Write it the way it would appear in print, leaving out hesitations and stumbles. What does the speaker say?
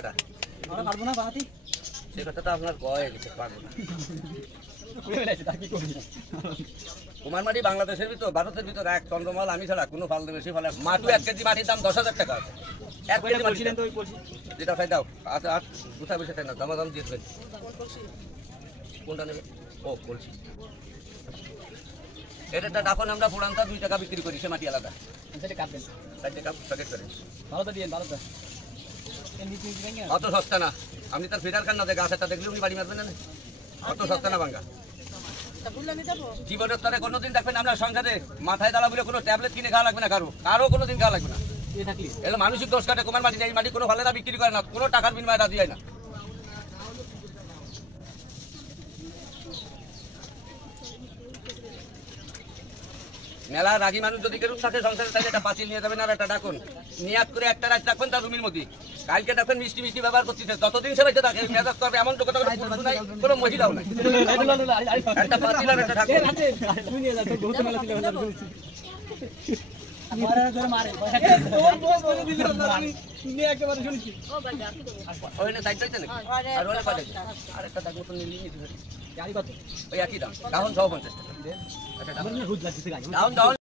এটা আমরা পারবো না বানাতে সে কথাটা আপনার কয়ে গেছে পারবো না কুমারমাটি বাংলাদেশের ভিতর ভারতের ভিতর এক চন্দ্রমাল আমি ছাড়া কোনো ফল বেশি ফলে মাটু 1 কেজি মাটির দাম 10,000 টাকা আছে 1 কেজি বলছিলেন তো যেটা খাই দাও আচ্ছা আর কোথায় বসে তাই না দাম দিয়ে দেবেন কোনটা নেবে ও বলছি এটা এখন আমরা পুরানটা 2 টাকা বিক্রি করি সে মাটি আলাদা সেটা কাটবেন সাইডে কাপ প্যাকেট করে ভালো তো দিয়েন ভালো তো অত সস্তা না আপনি তার ফিটার কান না দেখে গাছটা দেখলে উনি বাড়ি মারবেন না অত সস্তা না ভাঙ্গা জীবনের তরে কোনোদিন দেখবেন আমরা সংসারে মাথায় দাঁড়া বলে কোনো ট্যাবলেট কিনে খাওয়া লাগবে না কারো কোনোদিন খাওয়া লাগবে না এটা মানসিক দোষ কাটে কুমার মাটি এই মাটি কোনো ভালো না বিক্রি করে না কোনো টাকার বিনিময়ে রাজি হয় না মেলা রাগী মানুষ যদি কেউ থাকে সংসারে থাকে একটা পাঁচিল নিয়ে যাবেন আর একটা ডাকুন নিয়াত করে একটা রাত রাখবেন তার রুমের মধ্যে কালকে দেখবেন মিষ্টি মিষ্টি ব্যবহার করতেছে ততদিন সে বেঁচে থাকে মেজাজ করবে এমন লোক নাই কোনো মহিলাও নাই একটা পাঁচিল আর একটা ঠাকুর আরেকটা ডাক মতো নিয়ে ওই একই দাম ডাউন 50 টাকা ডাউন